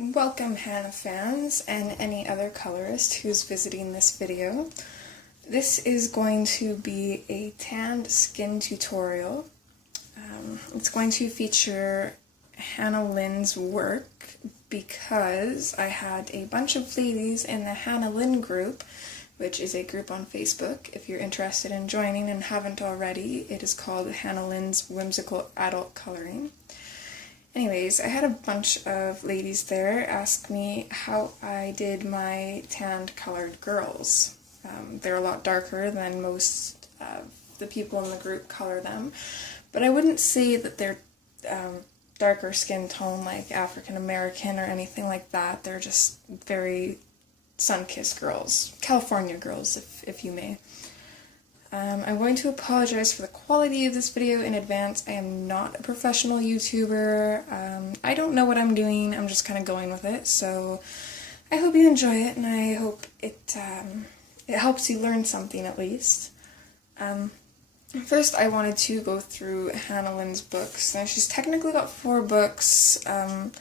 Welcome Hannah fans and any other colorist who's visiting this video. This is going to be a tanned skin tutorial. It's going to feature Hannah Lynn's work because I had a bunch of ladies in the Hannah Lynn group, which is a group on Facebook. If you're interested in joining and haven't already, it is called Hannah Lynn's Whimsical Adult Coloring. Anyways, I had a bunch of ladies there ask me how I did my tanned colored girls. They're a lot darker than most of the people in the group color them, but I wouldn't say that they're darker skin tone like African American or anything like that. They're just very sun-kissed girls, California girls, if you may. I'm going to apologize for the quality of this video in advance. I am not a professional YouTuber. I don't know what I'm doing. I'm just kind of going with it. So I hope you enjoy it, and I hope it helps you learn something at least. First, I wanted to go through Hannah Lynn's books. Now, she's technically got 4 books, 5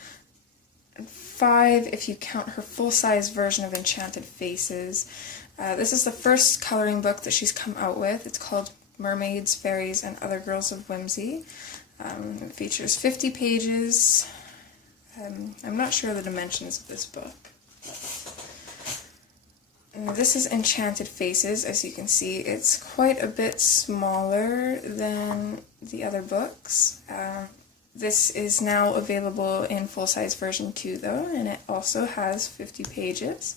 if you count her full-size version of Enchanted Faces. This is the first coloring book that she's come out with. It's called Mermaids, Fairies, and Other Girls of Whimsy. It features 50 pages. I'm not sure the dimensions of this book. And this is Enchanted Faces. As you can see, it's quite a bit smaller than the other books. This is now available in full-size version 2, though, and it also has 50 pages.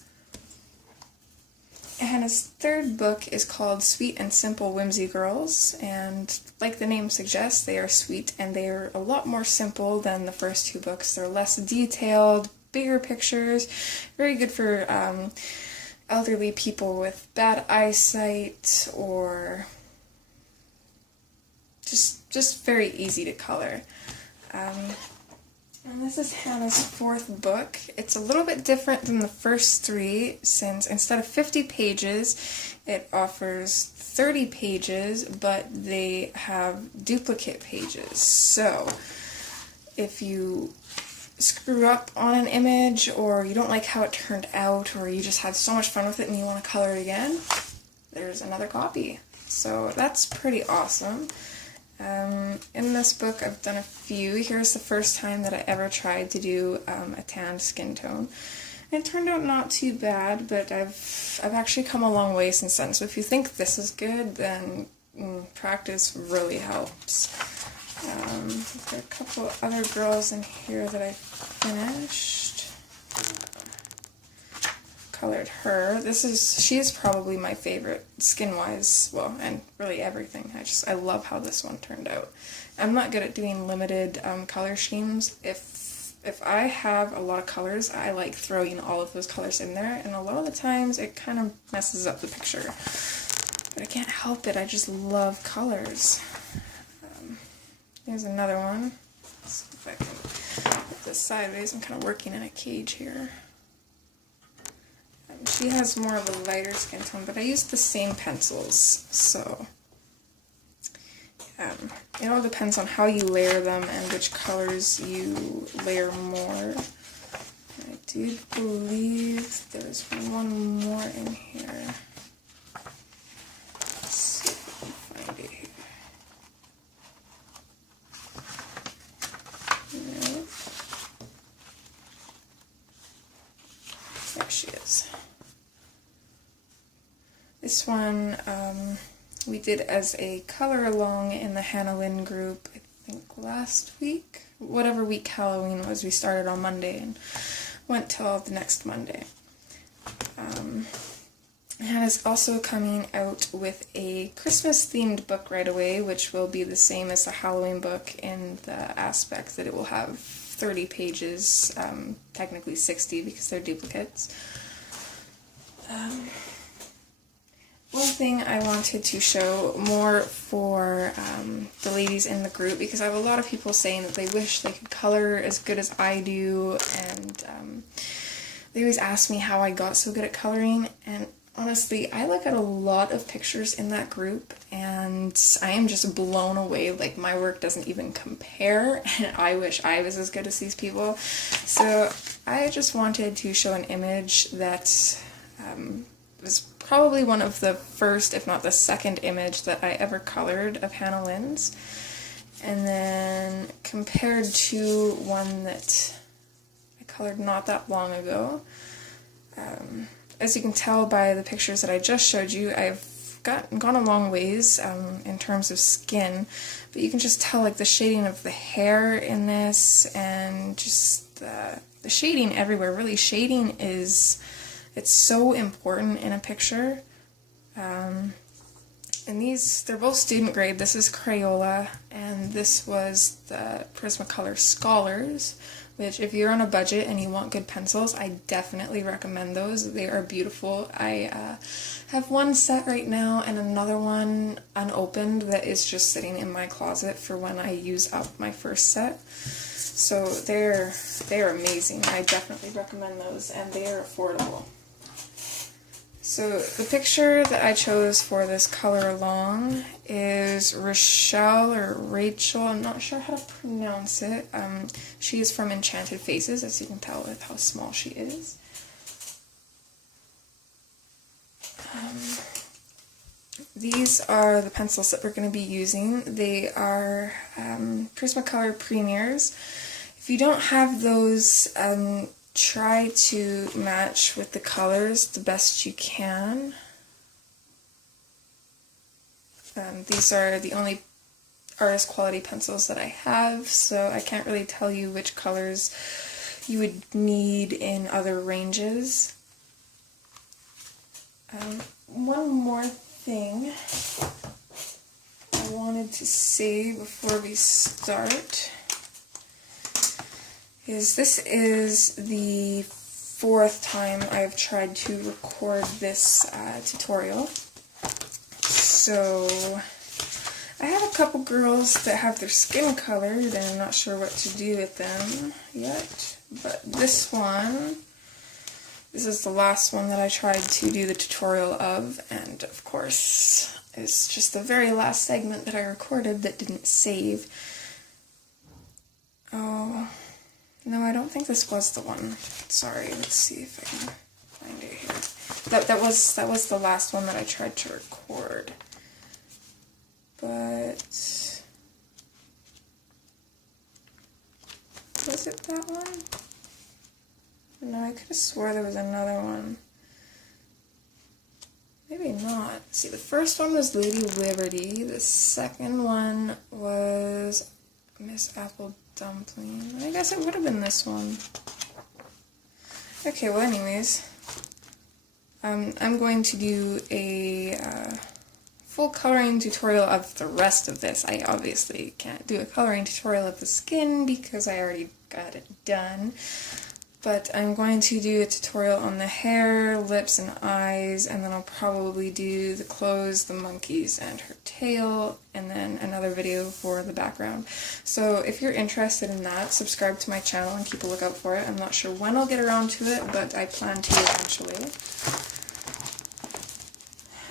Hannah's third book is called Sweet and Simple Whimsy Girls, and like the name suggests, they are sweet and they are a lot more simple than the first 2 books. They're less detailed, bigger pictures, very good for elderly people with bad eyesight or just very easy to color. And this is Hannah's 4th book. It's a little bit different than the first 3, since instead of 50 pages, it offers 30 pages, but they have duplicate pages. So, if you screw up on an image, or you don't like how it turned out, or you just had so much fun with it and you want to color it again, there's another copy. So that's pretty awesome. In this book, I've done a few. Here's the first time that I ever tried to do a tanned skin tone. It turned out not too bad, but I've actually come a long way since then. So if you think this is good, then practice really helps. There are a couple other girls in here that I finished. Colored her. She is probably my favorite skin-wise, well, and really everything. I love how this one turned out. I'm not good at doing limited color schemes. If I have a lot of colors, I like throwing all of those colors in there, and a lot of the times it kind of messes up the picture. But I can't help it, I just love colors. Here's another one. Let's see if I can put this sideways. I'm kind of working in a cage here. She has more of a lighter skin tone, but I used the same pencils, so it all depends on how you layer them and which colors you layer more. I do believe there's one more in here. Let's see if I can find it here. No. There she is. This one we did as a color along in the Hannah Lynn group, I think last week. Whatever week Halloween was, we started on Monday and went till the next Monday. Hannah's also coming out with a Christmas-themed book right away, which will be the same as the Halloween book in the aspect that it will have 30 pages, technically 60 because they're duplicates. One thing I wanted to show more for the ladies in the group, because I have a lot of people saying that they wish they could color as good as I do, and they always ask me how I got so good at coloring, and honestly, I look at a lot of pictures in that group and I am just blown away. Like, my work doesn't even compare, and I wish I was as good as these people. So I just wanted to show an image that was probably one of the first, if not the second image that I ever colored of Hannah Lynn's, and then compared to one that I colored not that long ago. As you can tell by the pictures that I just showed you, I've gone a long ways in terms of skin, but you can just tell like the shading of the hair in this, and just the shading everywhere. Really, shading it's so important in a picture. And they're both student grade. This is Crayola, and this was the Prismacolor Scholars, which if you're on a budget and you want good pencils, I definitely recommend those. They are beautiful. I have one set right now and another one unopened that is just sitting in my closet for when I use up my first set. So they're amazing. I definitely recommend those, and they are affordable. So the picture that I chose for this color along is Rachel, I'm not sure how to pronounce it. She is from Enchanted Faces, as you can tell with how small she is. These are the pencils that we're going to be using. They are Prismacolor Premiers. If you don't have those, try to match with the colors the best you can. These are the only artist quality pencils that I have, so I can't really tell you which colors you would need in other ranges. One more thing I wanted to say before we start is this is the fourth time I've tried to record this tutorial. So I have a couple girls that have their skin colored and I'm not sure what to do with them yet, but this is the last one that I tried to do the tutorial of, and of course it's just the very last segment that I recorded that didn't save. Oh, no, I don't think this was the one. Sorry, let's see if I can find it here. That was the last one that I tried to record. But was it that one? No, I could have swore there was another one. Maybe not. See, the first one was Lady Liberty. The second one was Miss Apple Dumpling. I guess it would have been this one. Okay, well anyways, I'm going to do a full coloring tutorial of the rest of this. I obviously can't do a coloring tutorial of the skin because I already got it done. But I'm going to do a tutorial on the hair, lips, and eyes, and then I'll probably do the clothes, the monkeys, and her tail, and then another video for the background. So if you're interested in that, subscribe to my channel and keep a lookout for it. I'm not sure when I'll get around to it, but I plan to eventually.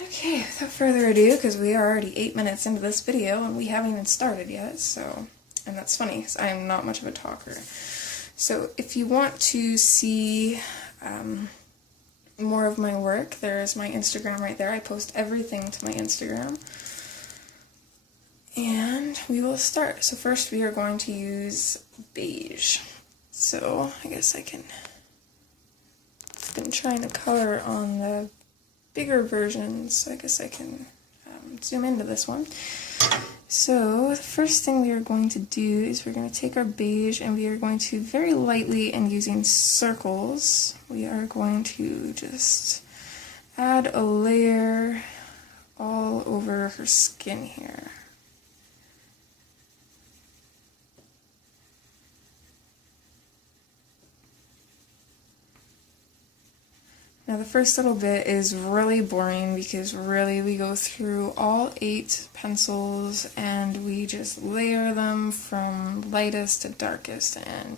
Okay, without further ado, because we are already 8 minutes into this video and we haven't even started yet, so, and that's funny because I am not much of a talker. So if you want to see more of my work, there's my Instagram right there. I post everything to my Instagram. And we will start. So first we are going to use beige. So I guess I've been trying to color on the bigger version, so I guess I can zoom into this one. So the first thing we are going to do is we're going to take our beige and we are going to very lightly, and using circles, we are going to just add a layer all over her skin here. Now the first little bit is really boring because really we go through all 8 pencils and we just layer them from lightest to darkest, and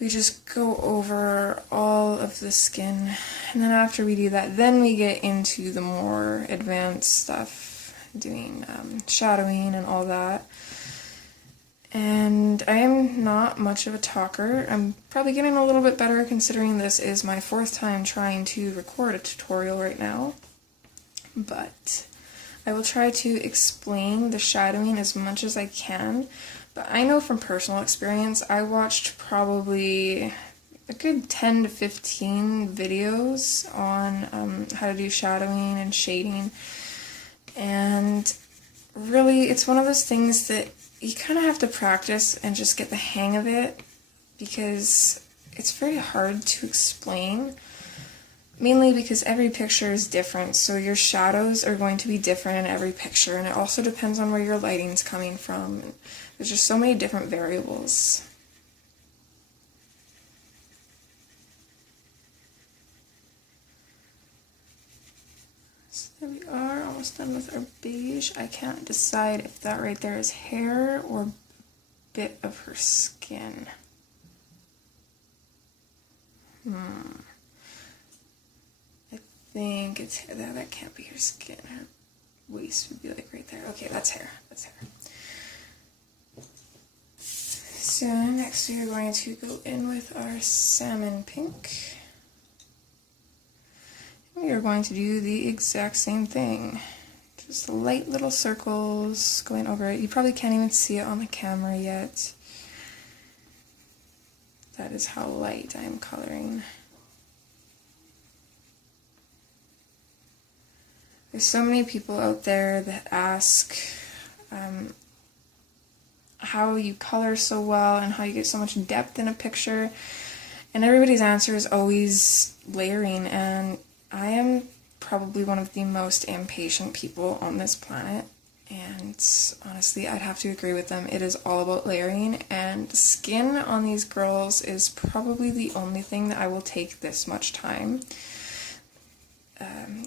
we just go over all of the skin, and then after we do that, then we get into the more advanced stuff, doing shadowing and all that. And I am not much of a talker. I'm probably getting a little bit better considering this is my 4th time trying to record a tutorial right now. But I will try to explain the shadowing as much as I can. But I know from personal experience, I watched probably a good 10 to 15 videos on how to do shadowing and shading. And really, it's one of those things that you kind of have to practice and just get the hang of it, because it's very hard to explain, mainly because every picture is different, so your shadows are going to be different in every picture, and it also depends on where your lighting's coming from. There's just so many different variables. So there we are, almost done with our beige. I can't decide if that right there is hair or a bit of her skin. I think it's hair. That can't be her skin. Her waist would be like right there. Okay, that's hair. That's hair. So next we are going to go in with our salmon pink. We are going to do the exact same thing. Just light little circles going over it. You probably can't even see it on the camera yet. That is how light I am coloring. There's so many people out there that ask how you color so well and how you get so much depth in a picture, and everybody's answer is always layering, and I am probably one of the most impatient people on this planet, and honestly I'd have to agree with them. It is all about layering, and skin on these girls is probably the only thing that I will take this much time.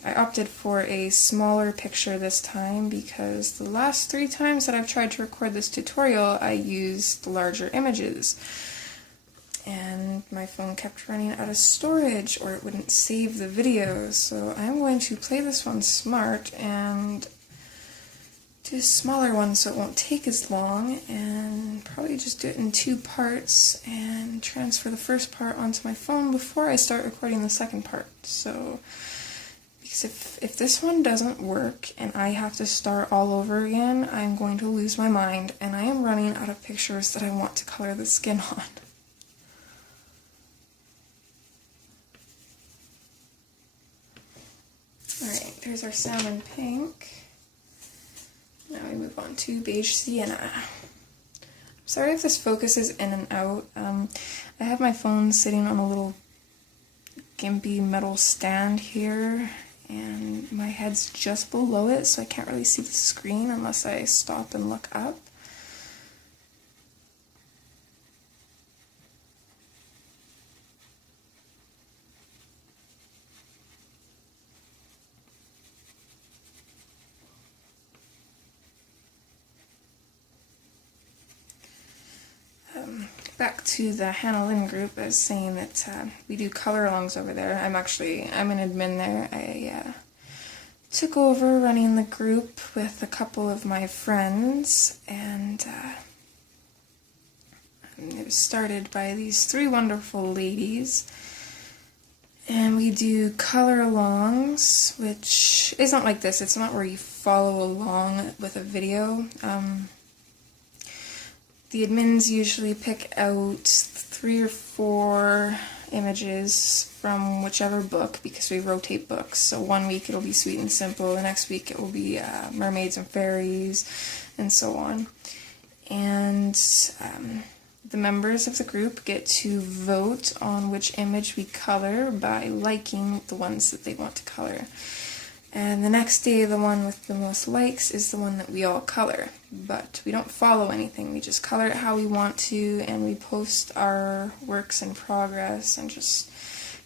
I opted for a smaller picture this time because the last 3 times that I've tried to record this tutorial I used larger images, and my phone kept running out of storage or it wouldn't save the video. So I'm going to play this one smart and do a smaller one so it won't take as long, and probably just do it in 2 parts and transfer the first part onto my phone before I start recording the second part. So because if this one doesn't work and I have to start all over again, I'm going to lose my mind, and I am running out of pictures that I want to color the skin on. Alright, there's our salmon pink. Now we move on to beige sienna. Sorry if this focuses in and out. I have my phone sitting on a little gimpy metal stand here, and my head's just below it, so I can't really see the screen unless I stop and look up. Back to the Hannah Lynn group, I was saying that we do color-alongs over there. I'm an admin there. I took over running the group with a couple of my friends, and it was started by these 3 wonderful ladies. And we do color-alongs, which isn't like this. It's not where you follow along with a video. The admins usually pick out 3 or 4 images from whichever book, because we rotate books. So one week it'll be Sweet and Simple, the next week it will be Mermaids and Fairies, and so on. And the members of the group get to vote on which image we color by liking the ones that they want to color. And the next day, the one with the most likes is the one that we all color. But we don't follow anything, we just color it how we want to, and we post our works in progress and just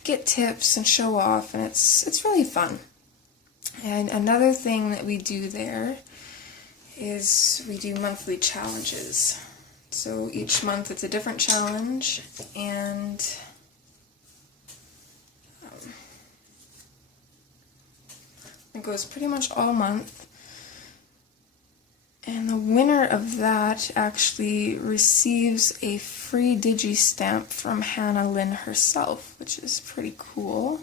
get tips and show off, and it's really fun. And another thing that we do there is we do monthly challenges. So each month it's a different challenge, and it goes pretty much all month. And the winner of that actually receives a free digi stamp from Hannah Lynn herself, which is pretty cool.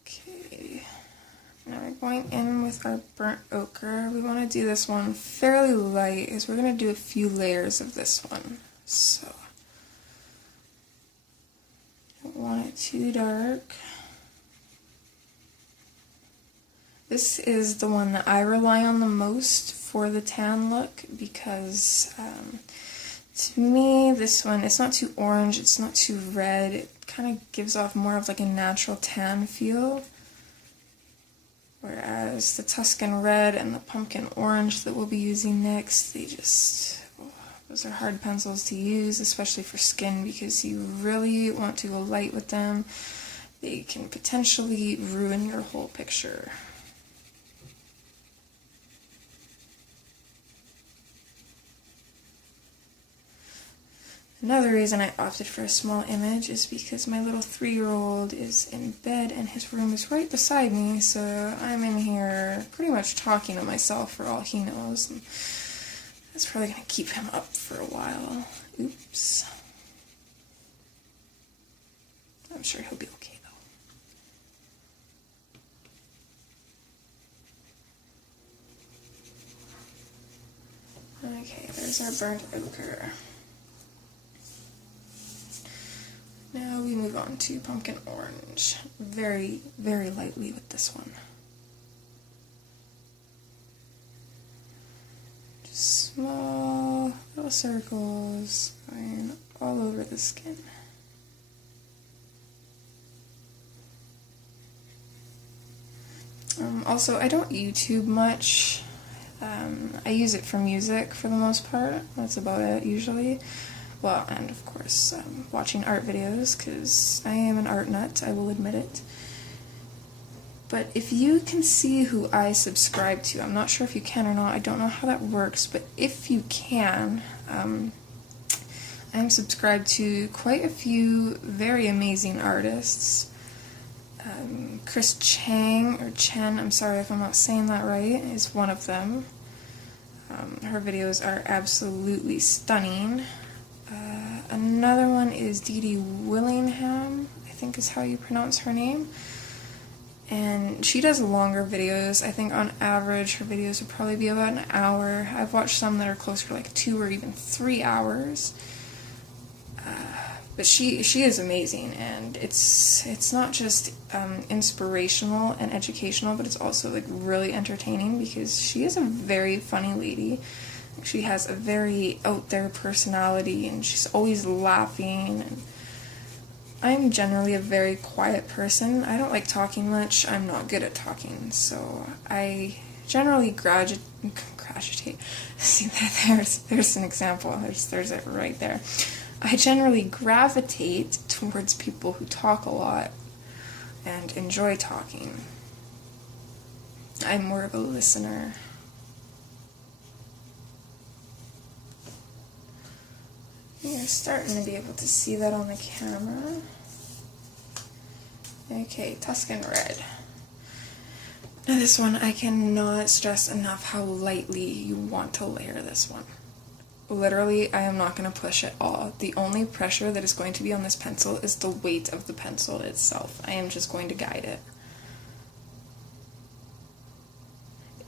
Okay, now we're going in with our burnt ochre. We want to do this one fairly light, because we're going to do a few layers of this one. So, don't want it too dark. This is the one that I rely on the most for the tan look, because to me this one, it's not too orange, it's not too red, it kind of gives off more of like a natural tan feel, whereas the Tuscan red and the pumpkin orange that we'll be using next, those are hard pencils to use, especially for skin, because you really want to go light with them. They can potentially ruin your whole picture. Another reason I opted for a small image is because my little 3-year-old is in bed and his room is right beside me, so I'm in here pretty much talking to myself for all he knows. And that's probably going to keep him up for a while. Oops. I'm sure he'll be okay though. Okay, there's our burnt ochre. Now we move on to pumpkin orange, very, very lightly with this one. Just small little circles going all over the skin. Also, I don't YouTube much. I use it for music for the most part. That's about it usually. Well, and of course, watching art videos, because I am an art nut, I will admit it. But if you can see who I subscribe to, I'm not sure if you can or not, I don't know how that works, but if you can, I'm subscribed to quite a few very amazing artists. Chris Chang, or Chen, I'm sorry if I'm not saying that right, is one of them. Her videos are absolutely stunning. Another one is Dee Dee Willingham, I think is how you pronounce her name. And she does longer videos. I think on average her videos would probably be about an hour. I've watched some that are closer to like 2 or even 3 hours. But she is amazing, and it's not just inspirational and educational, but it's also like really entertaining, because she is a very funny lady. She has a very out there personality, and she's always laughing. And I'm generally a very quiet person. I don't like talking much. I'm not good at talking, so I generally gravitate. See, there's an example. There's it right there. I generally gravitate towards people who talk a lot and enjoy talking. I'm more of a listener. You're starting to be able to see that on the camera. Okay, Tuscan red. Now this one, I cannot stress enough how lightly you want to layer this one. Literally, I am not going to push at all. The only pressure that is going to be on this pencil is the weight of the pencil itself. I am just going to guide it.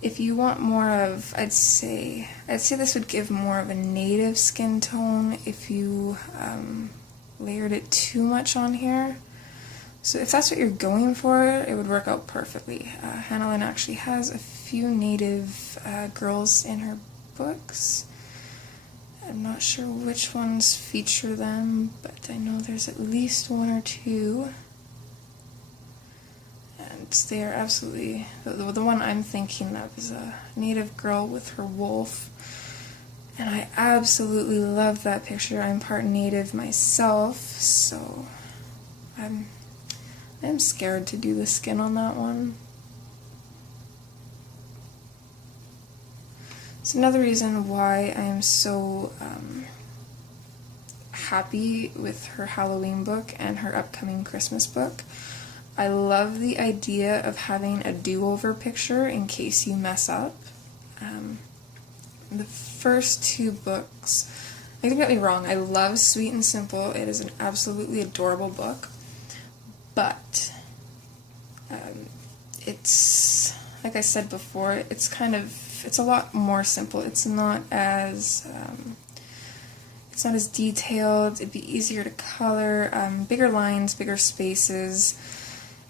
If you want more of, I'd say this would give more of a native skin tone if you layered it too much on here. So if that's what you're going for, it would work out perfectly. Hannah Lynn actually has a few native girls in her books. I'm not sure which ones feature them, but I know there's at least 1 or 2. And they are absolutely... The one I'm thinking of is a native girl with her wolf. And I absolutely love that picture. I'm part native myself, so I'm scared to do the skin on that one. It's another reason why I am so happy with her Halloween book and her upcoming Christmas book. I love the idea of having a do-over picture in case you mess up. The first two books, don't get me wrong, I love Sweet and Simple. It is an absolutely adorable book, but it's, like I said before, it's a lot more simple. It's not as detailed. It'd be easier to color, bigger lines, bigger spaces.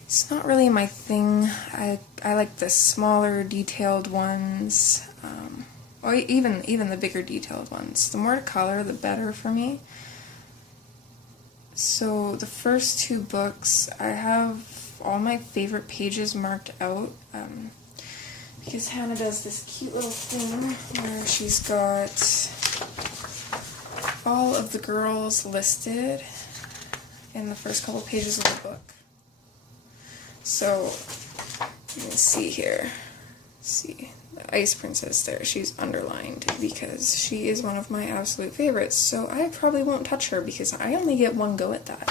It's not really my thing. I like the smaller, detailed ones, or even the bigger, detailed ones. The more to color, the better for me. So the first two books, I have all my favorite pages marked out, because Hannah does this cute little thing where she's got all of the girls listed in the first couple pages of the book. So, you can see here, the Ice Princess there, she's underlined because she is one of my absolute favorites, so I probably won't touch her because I only get one go at that,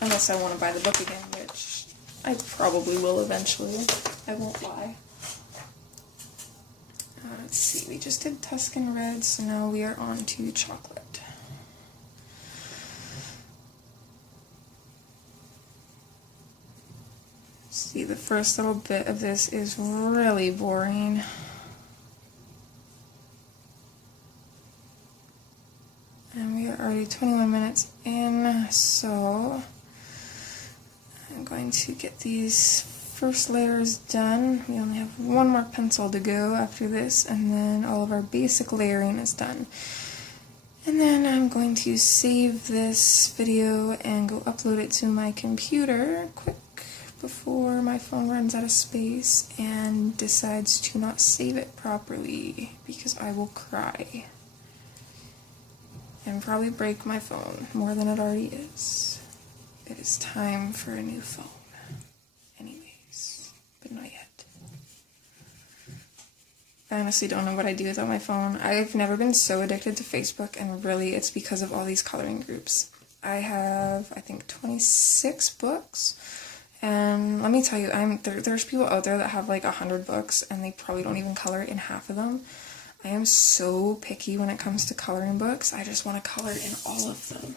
unless I want to buy the book again, which I probably will eventually. I won't lie. Let's see, we just did Tuscan Red, so now we are on to Chocolate. See, the first little bit of this is really boring. And we are already 21 minutes in, so I'm going to get these first layers done. We only have one more pencil to go after this, and then all of our basic layering is done. And then I'm going to save this video and go upload it to my computer quick before my phone runs out of space and decides to not save it properly, because I will cry and probably break my phone more than it already is. It is time for a new phone. Anyways, but not yet. I honestly don't know what I'd do without my phone. I've never been so addicted to Facebook, and really it's because of all these coloring groups. I have, I think, 26 books. And let me tell you, there's people out there that have like 100 books and they probably don't even color in half of them. I am so picky when it comes to coloring books. I just want to color in all of them.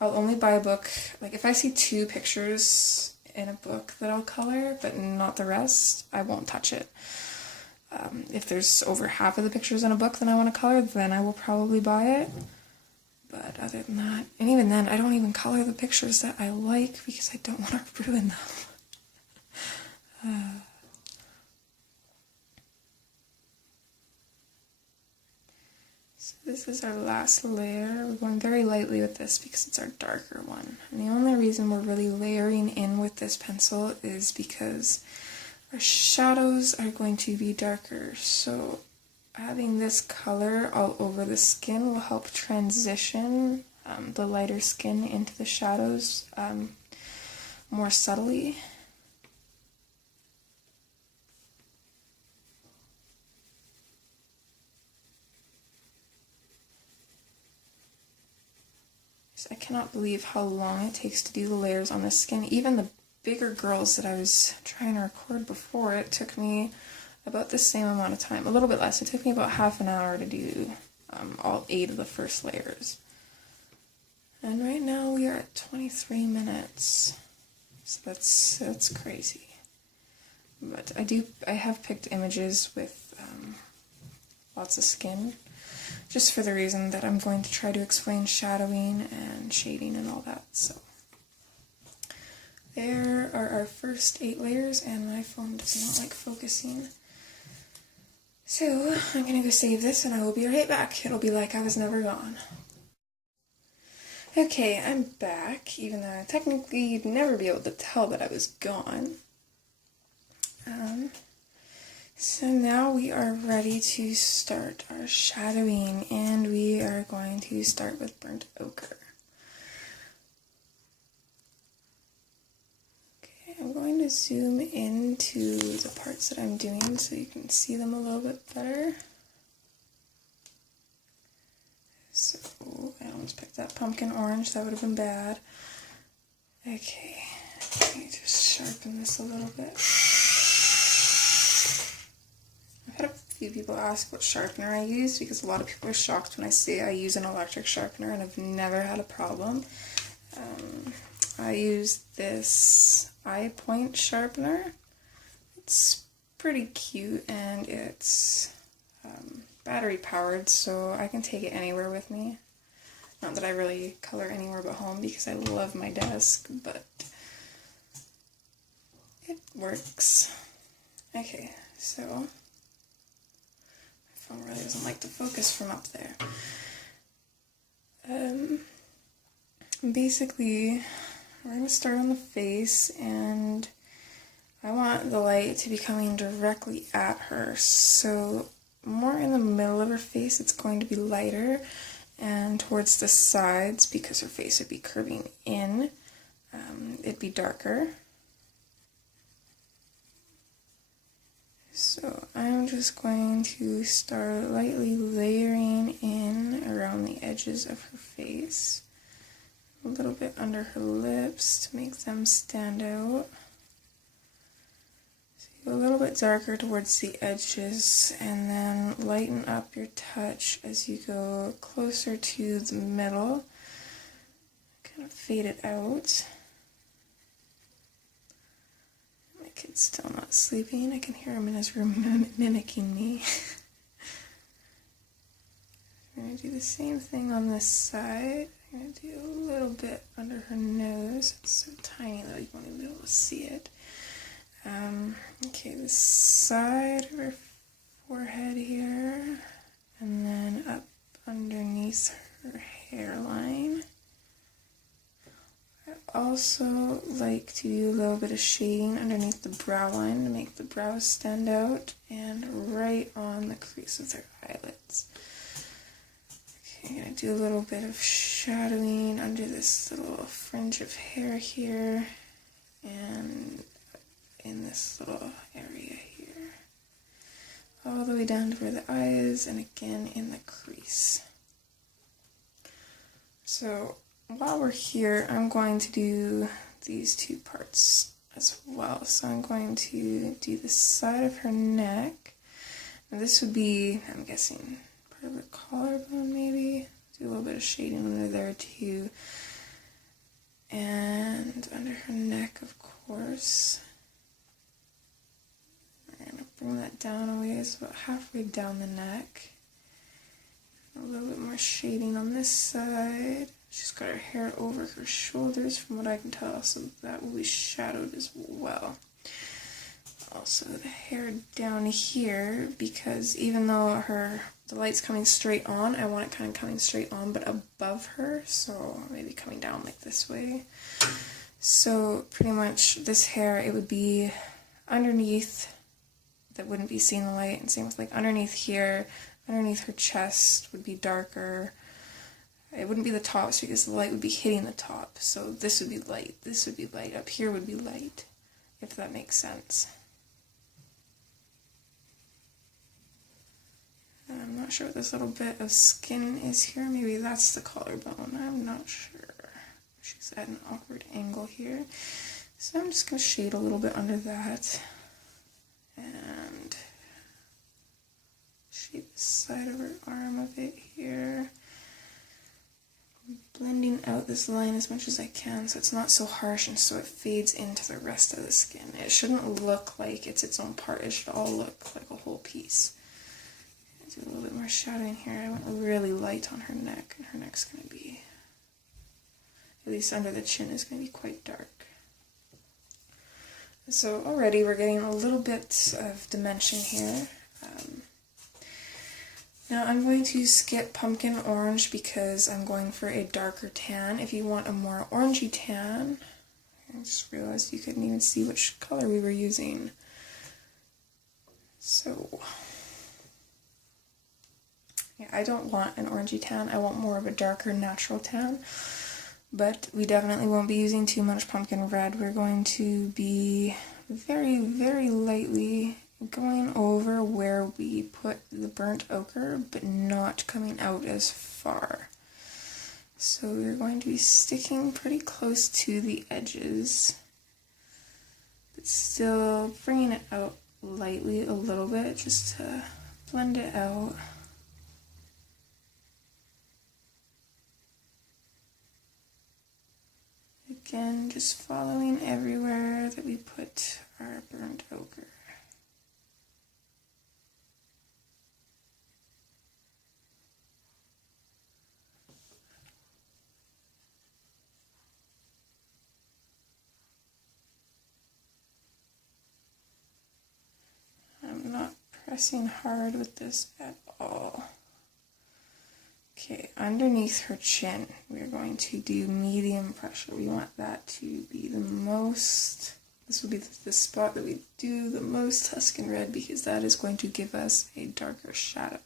I'll only buy a book, like if I see 2 pictures in a book that I'll color, but not the rest, I won't touch it. If there's over half of the pictures in a book that I want to color, then I will probably buy it. But other than that, and even then, I don't even color the pictures that I like because I don't want to ruin them. So this is our last layer. We're going very lightly with this because it's our darker one. And the only reason we're really layering in with this pencil is because our shadows are going to be darker. So having this color all over the skin will help transition the lighter skin into the shadows more subtly. I cannot believe how long it takes to do the layers on the skin. Even the bigger girls that I was trying to record before, it took me about the same amount of time, a little bit less. It took me about half an hour to do all 8 of the first layers. And right now we are at 23 minutes. So that's crazy. But I have picked images with lots of skin, just for the reason that I'm going to try to explain shadowing and shading and all that. So there are our first 8 layers, and my phone does not like focusing. So I'm gonna go save this and I will be right back. It'll be like I was never gone. Okay, I'm back, even though technically you'd never be able to tell that I was gone. So now we are ready to start our shadowing, and we are going to start with burnt ochre. Okay, I'm going to zoom into the parts that I'm doing so you can see them a little bit better. that pumpkin orange. That would have been bad. Okay, let me just sharpen this a little bit. I've had a few people ask what sharpener I use because a lot of people are shocked when I say I use an electric sharpener, and I've never had a problem. I use this eye point sharpener. It's pretty cute, and it's battery powered, so I can take it anywhere with me. Not that I really color anywhere but home because I love my desk, but it works. Okay, so my phone really doesn't like to focus from up there. Basically, we're going to start on the face, and I want the light to be coming directly at her, so more in the middle of her face it's going to be lighter, and towards the sides, because her face would be curving in, it'd be darker. So I'm just going to start lightly layering in around the edges of her face, a little bit under her lips to make them stand out. A little bit darker towards the edges, and then lighten up your touch as you go closer to the middle. Kind of fade it out. My kid's still not sleeping. I can hear him in his room mimicking me. I'm going to do the same thing on this side. I'm going to do a little bit under her nose. It's so tiny though, you won't even be able to see it. Okay, the side of her forehead here, and then up underneath her hairline. I also like to do a little bit of shading underneath the brow line to make the brows stand out, and right on the crease of their eyelids. Okay, I'm going to do a little bit of shadowing under this little fringe of hair here, and in this little area here, all the way down to where the eye is, and again in the crease. So while we're here, I'm going to do these two parts as well. So I'm going to do the side of her neck. Now this would be, I'm guessing, part of her collarbone maybe. Do a little bit of shading under there too. And under her neck, of course. Bring that down a ways, about halfway down the neck. A little bit more shading on this side. She's got her hair over her shoulders from what I can tell, so that will be shadowed as well. Also the hair down here, because even though the light's coming straight on, I want it kind of coming straight on but above her, so maybe coming down like this way. So pretty much this hair, it would be underneath, that wouldn't be seeing the light, and same with like underneath here, underneath her chest would be darker. It wouldn't be the tops because the light would be hitting the top, so this would be light, this would be light, up here would be light, if that makes sense. I'm not sure what this little bit of skin is here, maybe that's the collarbone, I'm not sure. She's at an awkward angle here, so I'm just going to shade a little bit under that. And shape the side of her arm a bit here. Blending out this line as much as I can so it's not so harsh and so it fades into the rest of the skin. It shouldn't look like it's its own part, it should all look like a whole piece. Do a little bit more shadowing here. I went really light on her neck, and her neck's going to be, at least under the chin, is going to be quite dark. So already we're getting a little bit of dimension here. Now I'm going to skip pumpkin orange because I'm going for a darker tan. If you want a more orangey tan, I just realized you couldn't even see which color we were using. So yeah, I don't want an orangey tan. I want more of a darker natural tan. But we definitely won't be using too much pumpkin red. We're going to be very, very lightly going over where we put the burnt ochre, but not coming out as far. So we're going to be sticking pretty close to the edges, but still bringing it out lightly a little bit just to blend it out. Again, just following everywhere that we put our burnt ochre. I'm not pressing hard with this at all. Okay, underneath her chin, we're going to do medium pressure. We want that to be the most, this will be the spot that we do the most Tuscan Red, because that is going to give us a darker shadow.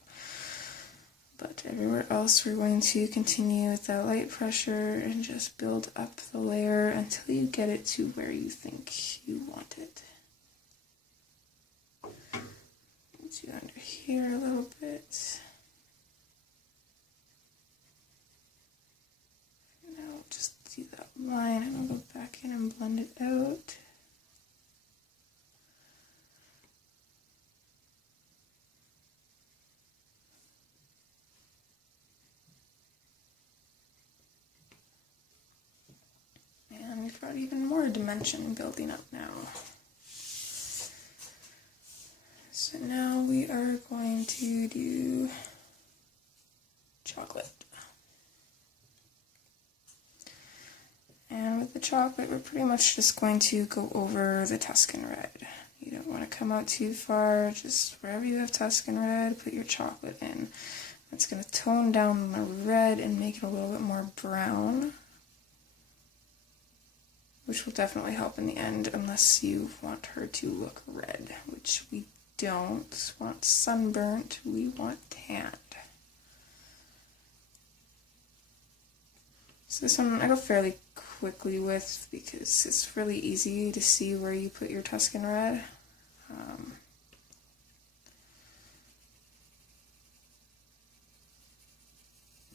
But everywhere else, we're going to continue with that light pressure and just build up the layer until you get it to where you think you want it. Do under here a little bit. Now just do that line and I'll go back in and blend it out. And we've got even more dimension building up now. So now we are going to do chocolate. And with the chocolate, we're pretty much just going to go over the Tuscan Red. You don't want to come out too far, just wherever you have Tuscan Red, put your chocolate in. It's going to tone down the red and make it a little bit more brown, which will definitely help in the end, unless you want her to look red, which we don't want sunburnt, we want tanned. So this one I go fairly quickly with because it's really easy to see where you put your Tuscan Red.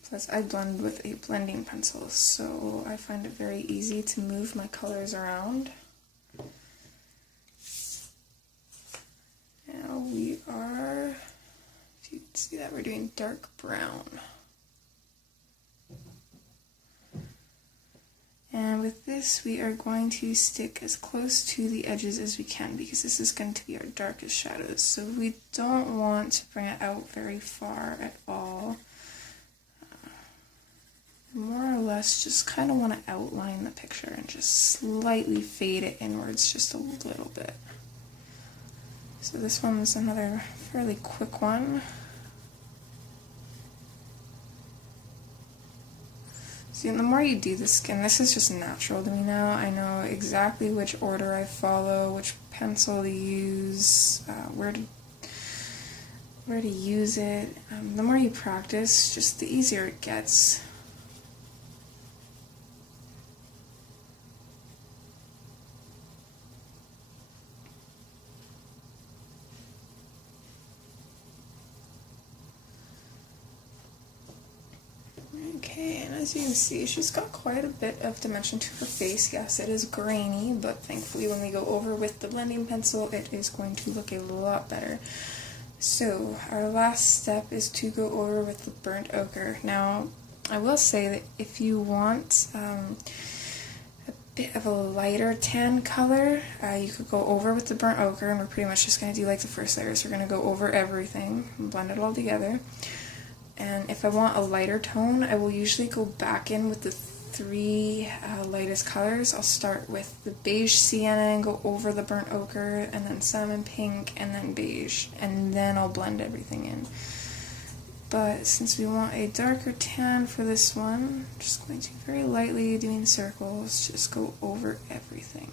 Plus I blend with a blending pencil, so I find it very easy to move my colors around. Now we are, if you can see that, we're doing dark brown. And with this, we are going to stick as close to the edges as we can because this is going to be our darkest shadows. So we don't want to bring it out very far at all. More or less just kind of want to outline the picture and just slightly fade it inwards just a little bit. So this one's another fairly quick one. See, and the more you do the skin, this is just natural to me now. I know exactly which order I follow, which pencil to use, where to use it. The more you practice, just the easier it gets. Okay, and as you can see, she's got quite a bit of dimension to her face. Yes, it is grainy, but thankfully when we go over with the blending pencil, it is going to look a lot better. So, our last step is to go over with the burnt ochre. Now, I will say that if you want a bit of a lighter tan color, you could go over with the burnt ochre, and we're pretty much just going to do like the first layer. So we're going to go over everything and blend it all together. And if I want a lighter tone, I will usually go back in with the three lightest colors. I'll start with the beige sienna and go over the burnt ochre, and then salmon pink, and then beige, and then I'll blend everything in. But since we want a darker tan for this one, I'm just going to very lightly, doing circles, just go over everything.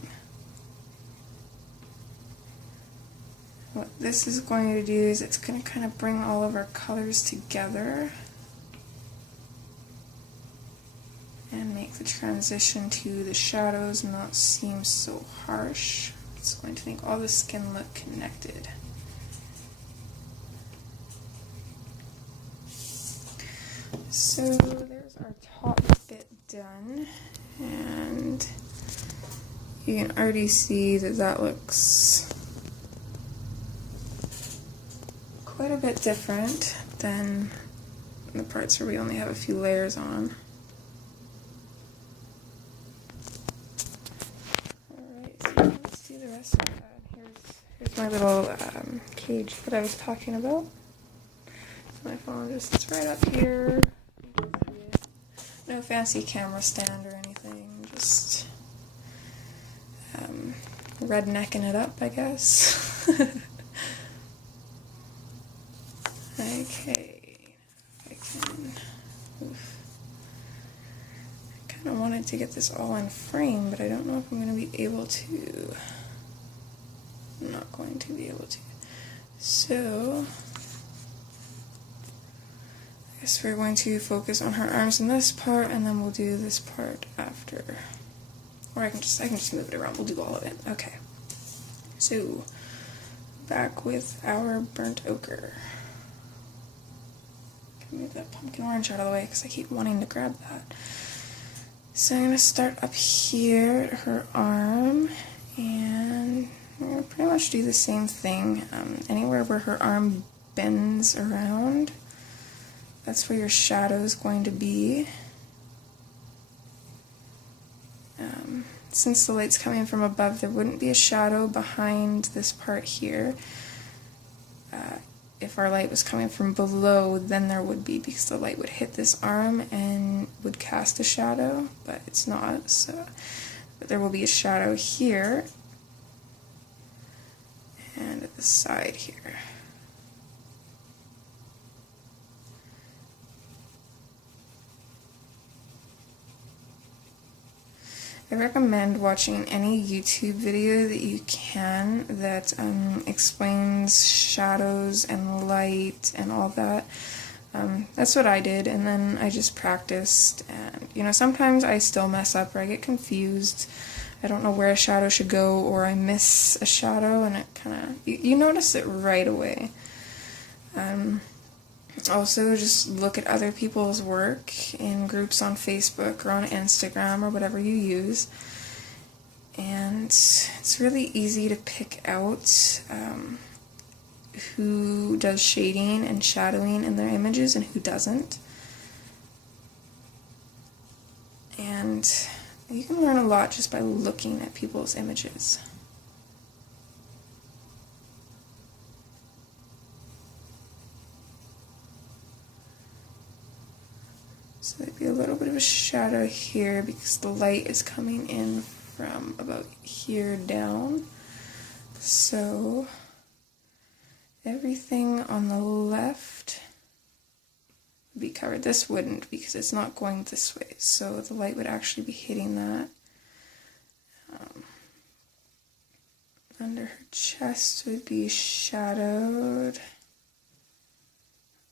What this is going to do is it's going to kind of bring all of our colors together and make the transition to the shadows not seem so harsh. It's going to make all the skin look connected. So there's There's our top bit done, and you can already see that that looks quite a bit different than the parts where we only have a few layers on. Alright, so let's do the rest of that. Here's my little cage that I was talking about. My phone just sits right up here. No fancy camera stand or anything, just rednecking it up, I guess. Okay, I kind of wanted to get this all in frame, but I don't know if I'm going to be able to. I'm not going to be able to. So, I guess we're going to focus on her arms in this part, and then we'll do this part after. Or I can just move it around. We'll do all of it. Okay. So, back with our burnt ochre. Move that pumpkin orange out of the way because I keep wanting to grab that. So I'm going to start up here at her arm, and I'm going to pretty much do the same thing. Anywhere where her arm bends around, that's where your shadow is going to be. Since the light's coming from above, there wouldn't be a shadow behind this part here. If our light was coming from below, then there would be, because the light would hit this arm and would cast a shadow, but it's not, so. But there will be a shadow here, and at the side here. I recommend watching any YouTube video that you can that explains shadows and light and all that. That's what I did, and then I just practiced, and you know, sometimes I still mess up or I get confused. I don't know where a shadow should go, or I miss a shadow, and it kind of, you notice it right away. Also, just look at other people's work in groups on Facebook or on Instagram or whatever you use, and it's really easy to pick out who does shading and shadowing in their images and who doesn't. And you can learn a lot just by looking at people's images. So there'd be a little bit of a shadow here because the light is coming in from about here down. So everything on the left would be covered. This wouldn't, because it's not going this way. So the light would actually be hitting that. Under her chest would be shadowed.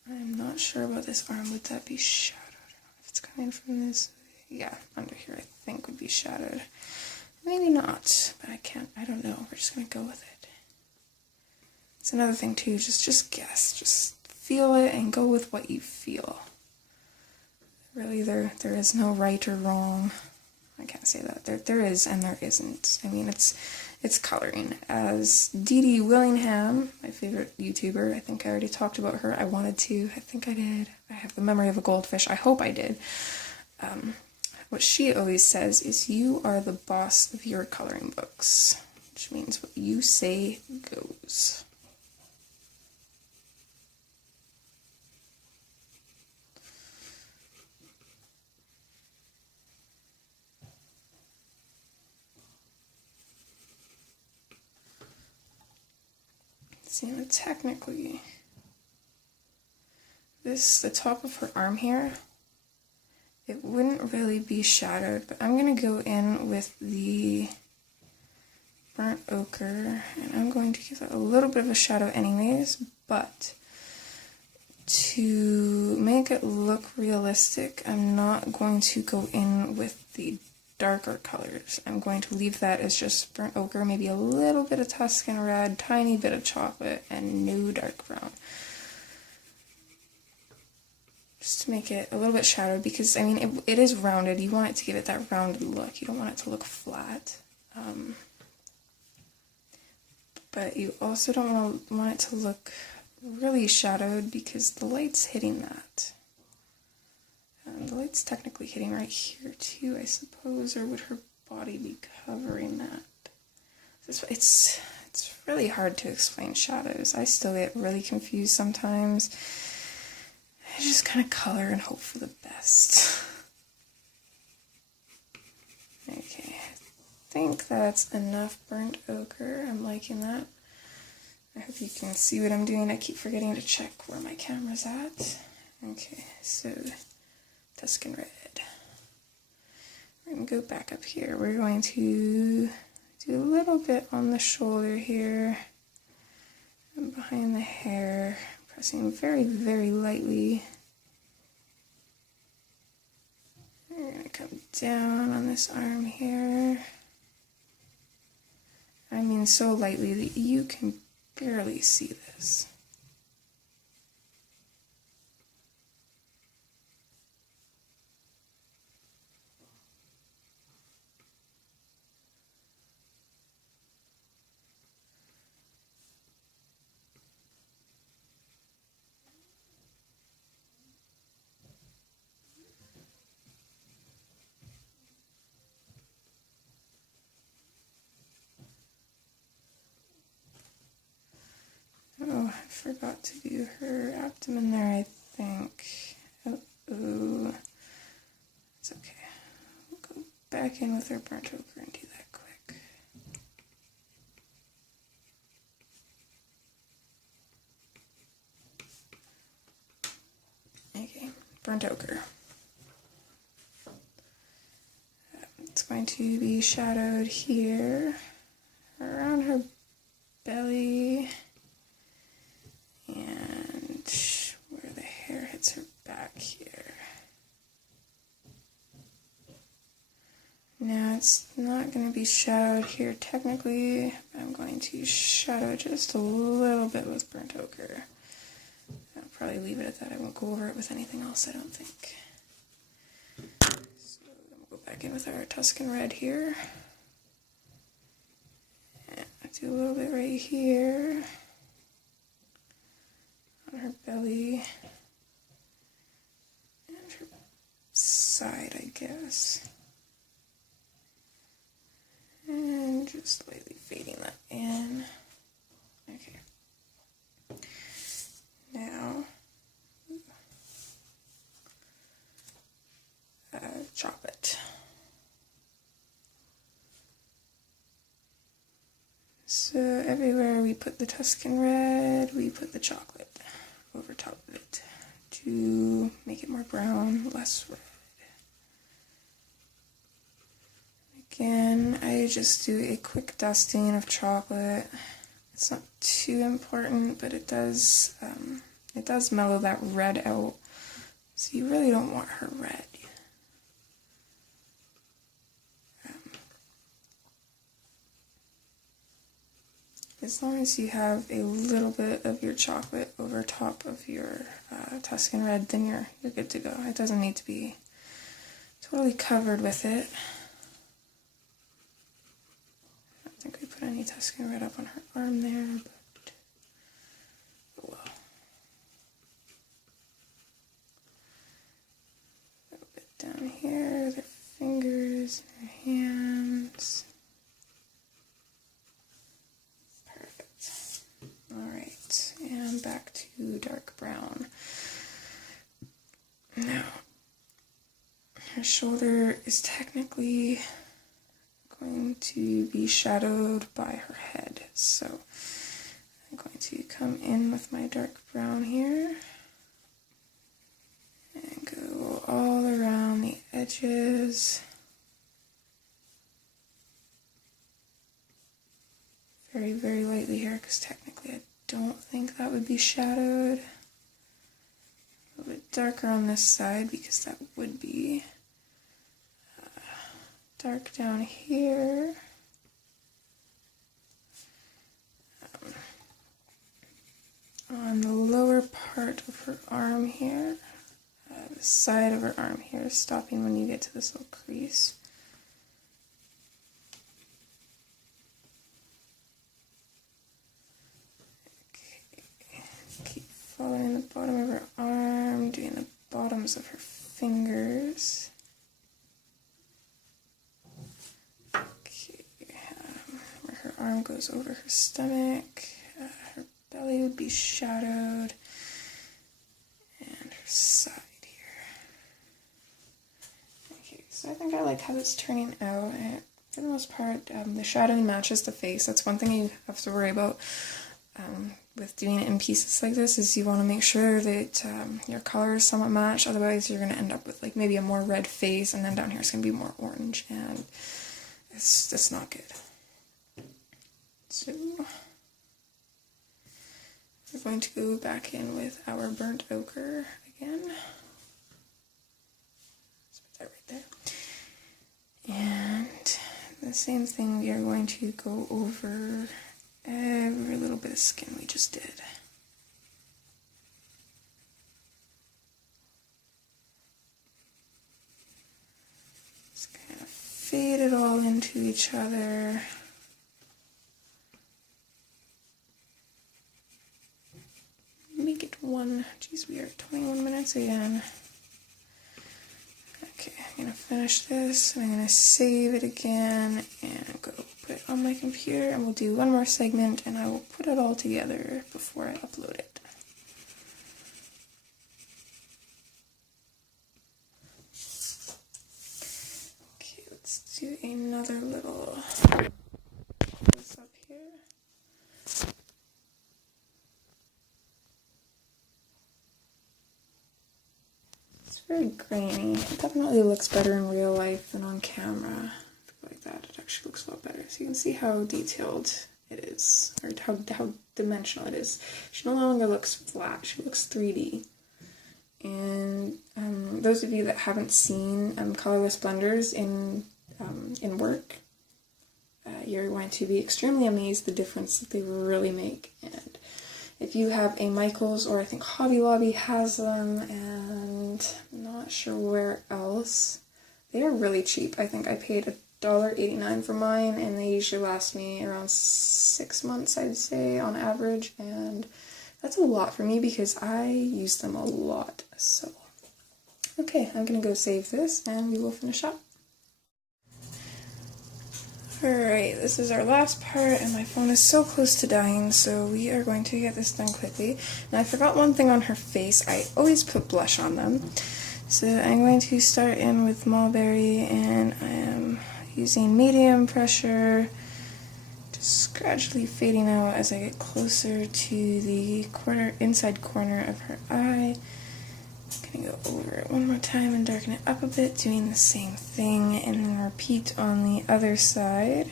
I'm not sure about this arm. Would that be shadowed? It's coming from this, yeah, under here I think would be shadowed. Maybe not, but I don't know. We're just going to go with it. It's another thing too, just guess. Just feel it and go with what you feel. Really, there is no right or wrong. I can't say that. There is and there isn't. I mean, it's coloring. As Dee Dee Willingham, my favorite YouTuber, I think I already talked about her. I wanted to. I think I did. I have the memory of a goldfish. I hope I did. What she always says is, you are the boss of your coloring books, which means what you say goes. See, now technically, the top of her arm here, it wouldn't really be shadowed, but I'm going to go in with the burnt ochre, and I'm going to give it a little bit of a shadow anyways, but to make it look realistic, I'm not going to go in with the darker colors. I'm going to leave that as just burnt ochre, maybe a little bit of Tuscan red, tiny bit of chocolate, and no dark brown. just to make it a little bit shadowed, because, I mean, it is rounded. You want it to give it that rounded look. You don't want it to look flat. But you also don't want it to look really shadowed, because the light's hitting that. The light's technically hitting right here too, I suppose, or would her body be covering that? It's really hard to explain shadows. I still get really confused sometimes. I just kind of color and hope for the best. Okay, I think that's enough burnt ochre. I'm liking that. I hope you can see what I'm doing. I keep forgetting to check where my camera's at. Okay, so Tuscan Red. We're going to go back up here. We're going to do a little bit on the shoulder here and behind the hair, pressing very, very lightly. We're going to come down on this arm here. I mean, so lightly that you can barely see this. Oh, I forgot to do her abdomen there, I think. Oh, it's okay. We'll go back in with our burnt ochre and do that quick. Okay, burnt ochre. It's going to be shadowed here, around her belly, and where the hair hits her back here. Now it's not going to be shadowed here technically. I'm going to shadow just a little bit with burnt ochre. I'll probably leave it at that. I won't go over it with anything else, I don't think. So then we'll go back in with our Tuscan Red here. And I'll do a little bit right here. On her belly. And her side, I guess. And just lightly fading that in. Okay. Now, chocolate. So everywhere we put the Tuscan Red, we put the chocolate over top of it to make it more brown, less red. Again, I just do a quick dusting of chocolate. It's not too important, but it does mellow that red out. So you really don't want her red. As long as you have a little bit of your chocolate over top of your Tuscan Red, then you're good to go. It doesn't need to be totally covered with it. I don't think we put any Tuscan Red up on her arm there, but oh well. A little bit down here, their fingers, their hands. Alright, and back to dark brown. Now, her shoulder is technically going to be shadowed by her head, so I'm going to come in with my dark brown here and go all around the edges. Very, very lightly here, because technically I don't think that would be shadowed. A little bit darker on this side, because that would be dark down here. On the lower part of her arm here, the side of her arm here, stopping when you get to this little crease. Okay. Keep following the bottom of her arm, doing the bottoms of her fingers. Okay, where her arm goes over her stomach, her belly would be shadowed, and her side here. Okay, so I think I like how it's turning out. For the most part, the shadowing matches the face. That's one thing you have to worry about with doing it in pieces like this, is you want to make sure that your colors somewhat match. Otherwise, you're going to end up with like maybe a more red face, and then down here it's going to be more orange, and it's not good. So we're going to go back in with our burnt ochre again. Let's put that right there. And the same thing, we are going to go over every little bit of skin we just did. Just kind of fade it all into each other. Make it one. Geez, we are at 21 minutes again. Okay, I'm going to finish this, and I'm going to save it again, and go put it on my computer, and we'll do one more segment, and I will put it all together before I upload it. Okay, let's do another little close up here. Very grainy. It definitely looks better in real life than on camera. I feel like that. It actually looks a lot better. So you can see how detailed it is, or how dimensional it is. She no longer looks flat. She looks 3D. And those of you that haven't seen colorless blenders in work, you're going to be extremely amazed the difference that they really make. And if you have a Michaels, or I think Hobby Lobby has them, and I'm not sure where else, they are really cheap. I think I paid $1.89 for mine, and they usually last me around 6 months, I'd say, on average, and that's a lot for me because I use them a lot. So, okay, I'm going to go save this, and we will finish up. Alright, this is our last part, and my phone is so close to dying, so we are going to get this done quickly. Now, I forgot one thing on her face. I always put blush on them. So I'm going to start in with Mulberry, and I am using medium pressure, just gradually fading out as I get closer to the inside corner of her eye. I'm going to go over it one more time and darken it up a bit, doing the same thing, and then repeat on the other side.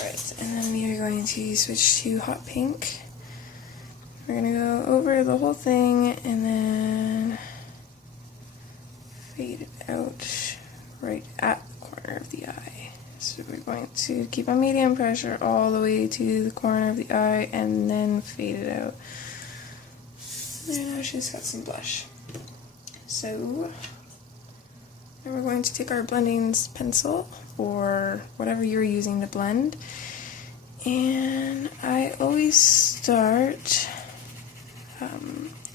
Right, and then we are going to switch to hot pink. We're going to go over the whole thing and then fade it out right at the corner of the eye. So we're going to keep on medium pressure all the way to the corner of the eye and then fade it out. There, now she's got some blush. So now we're going to take our blending pencil or whatever you're using to blend, and I always start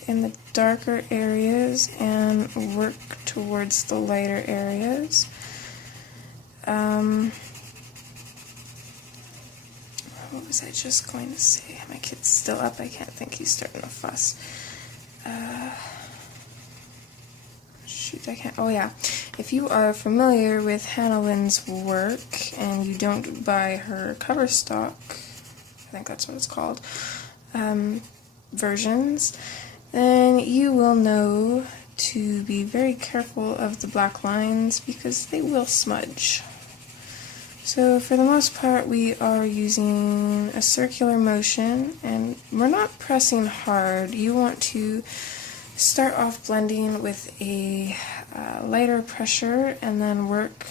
in the darker areas and work towards the lighter areas. What was I just going to say? My kid's still up. I can't think. He's starting to fuss. Shoot, I can't. Oh yeah. If you are familiar with Hannah Lynn's work and you don't buy her cover stock, I think that's what it's called, versions, then you will know to be very careful of the black lines because they will smudge. So for the most part we are using a circular motion and we're not pressing hard. You want to start off blending with a lighter pressure and then work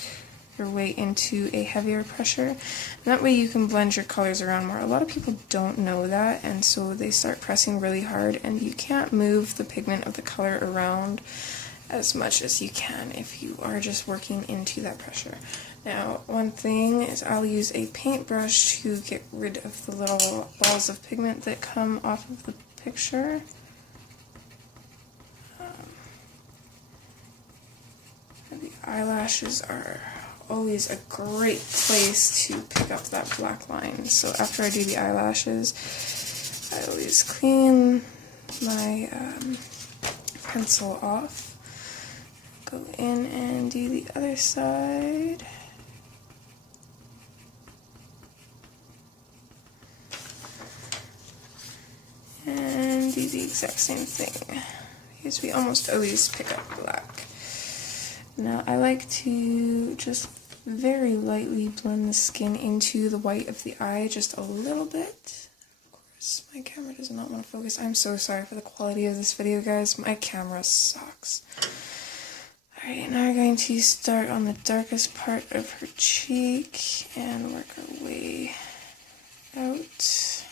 your way into a heavier pressure. And that way you can blend your colors around more. A lot of people don't know that, and so they start pressing really hard, and you can't move the pigment of the color around as much as you can if you are just working into that pressure. Now, one thing is I'll use a paintbrush to get rid of the little balls of pigment that come off of the picture. The eyelashes are always a great place to pick up that black line. So after I do the eyelashes, I always clean my pencil off, go in and do the other side. And do the exact same thing, because we almost always pick up black. Now I like to just very lightly blend the skin into the white of the eye, just a little bit. Of course, my camera does not want to focus. I'm so sorry for the quality of this video, guys. My camera sucks. Alright, now we're going to start on the darkest part of her cheek and work our way out.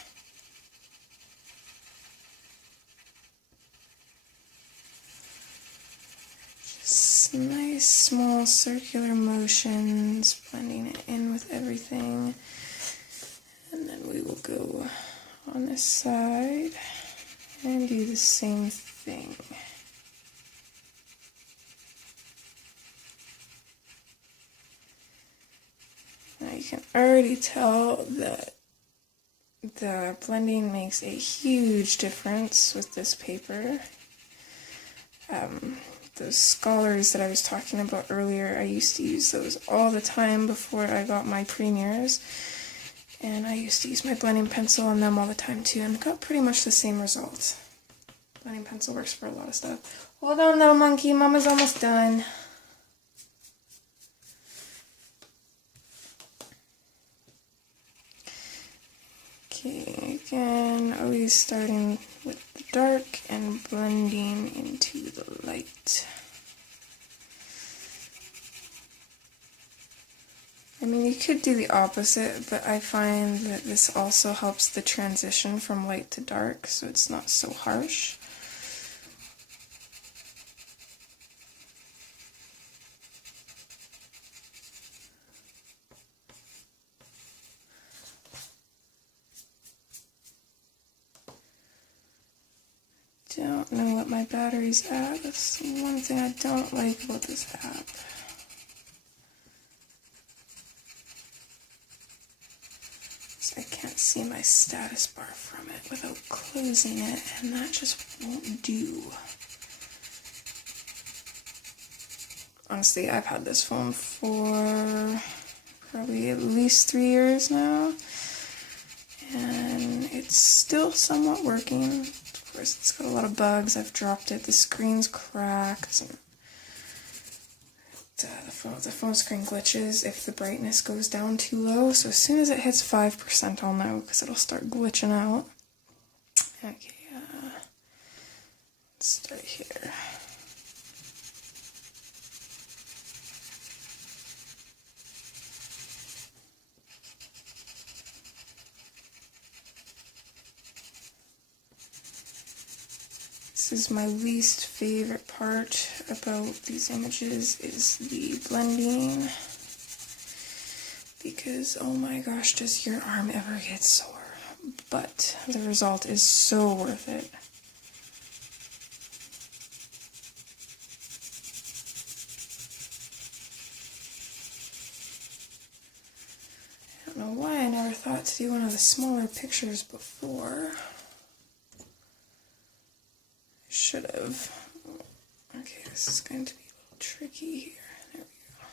Nice small circular motions, blending it in with everything, and then we will go on this side and do the same thing. Now you can already tell that the blending makes a huge difference with this paper. Those scholars that I was talking about earlier, I used to use those all the time before I got my Premiers, and I used to use my blending pencil on them all the time too, and got pretty much the same result. Blending pencil works for a lot of stuff. Hold on, little monkey, Mama's almost done. Okay, again, always starting with the dark and blending into the light. I mean, you could do the opposite, but I find that this also helps the transition from light to dark, so it's not so harsh. Don't know what my battery's at. That's one thing I don't like about this app. I can't see my status bar from it without closing it, and that just won't do. Honestly, I've had this phone for probably at least 3 years now, and it's still somewhat working. Of course, it's got a lot of bugs. I've dropped it. The screen's cracked. And the phone screen glitches if the brightness goes down too low. So as soon as it hits 5%, I'll know, because it'll start glitching out. Okay, let's start here. This is my least favorite part about these images, is the blending, because oh my gosh, does your arm ever get sore? But the result is so worth it. I don't know why I never thought to do one of the smaller pictures before. Should have. Okay, this is going to be a little tricky here. There we go.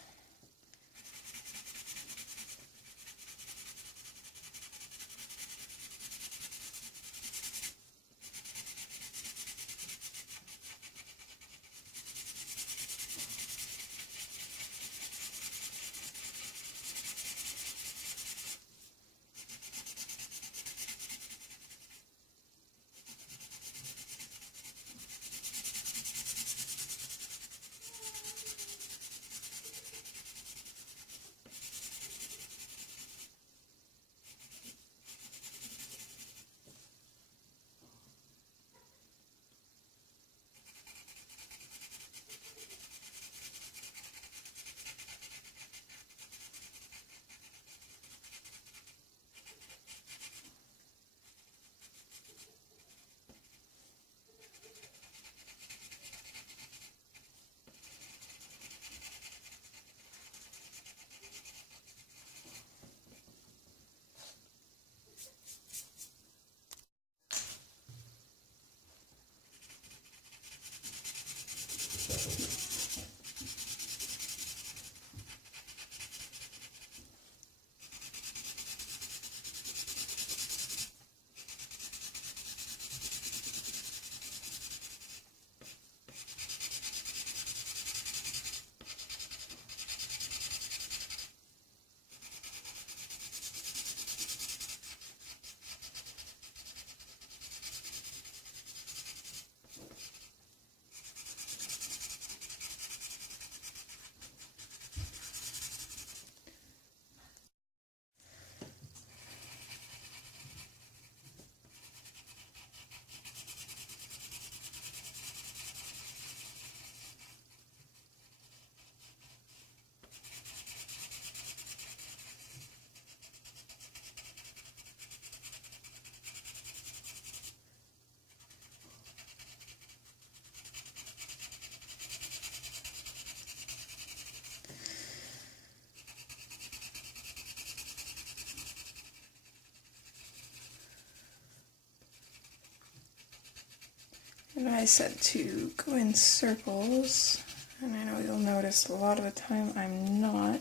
And I said to go in circles, and I know you'll notice a lot of the time I'm not,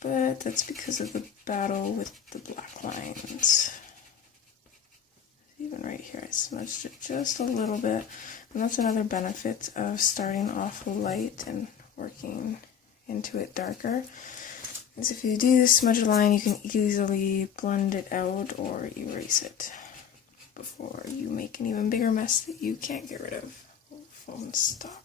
but that's because of the battle with the black lines. Even right here I smudged it just a little bit, and that's another benefit of starting off light and working into it darker, is if you do smudge a line you can easily blend it out or erase it before you make an even bigger mess that you can't get rid of. Oh, phone stop.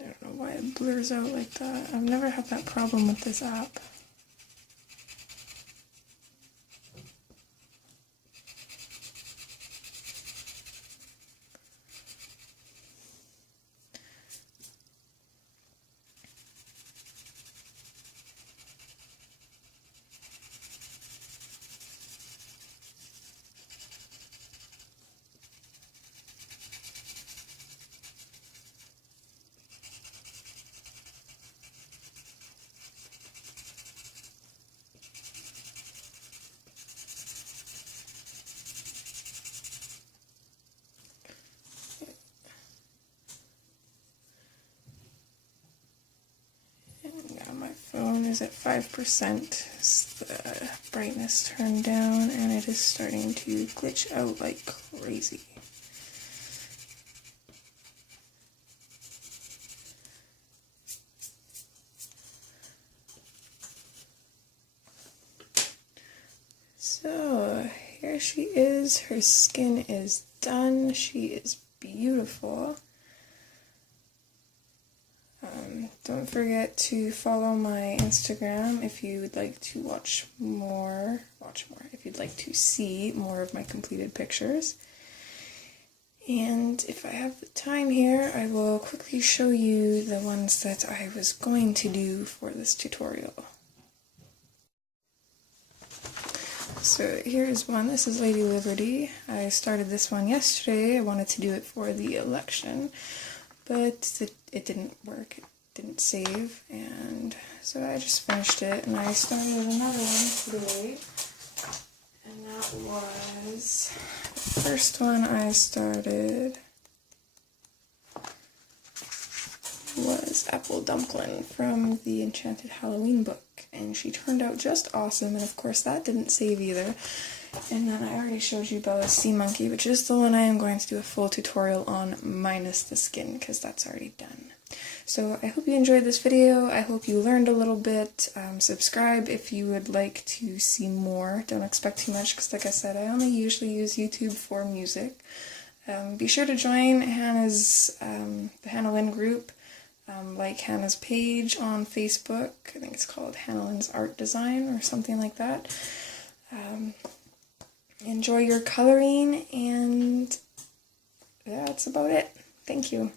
I don't know why it blurs out like that. I've never had that problem with this app. Phone is at 5%, the brightness turned down, and it is starting to glitch out like crazy. So here she is, her skin is done, she is beautiful. Don't forget to follow my Instagram if you would like to watch more, if you'd like to see more of my completed pictures. And if I have the time here, I will quickly show you the ones that I was going to do for this tutorial. So here's one, this is Lady Liberty. I started this one yesterday, I wanted to do it for the election, but it didn't work. Didn't save, and so I just finished it, and I started another one today, and that was the first one I started was Apple Dumpling from the Enchanted Halloween book, and she turned out just awesome, and of course that didn't save either. And then I already showed you Bella's Sea Monkey, which is the one I am going to do a full tutorial on minus the skin, because that's already done. So I hope you enjoyed this video, I hope you learned a little bit. Subscribe if you would like to see more. Don't expect too much because, like I said, I only usually use YouTube for music. Be sure to join Hannah's, the Hannah Lynn group, like Hannah's page on Facebook. I think it's called Hannah Lynn's Art Design or something like that. Enjoy your coloring, and that's about it. Thank you.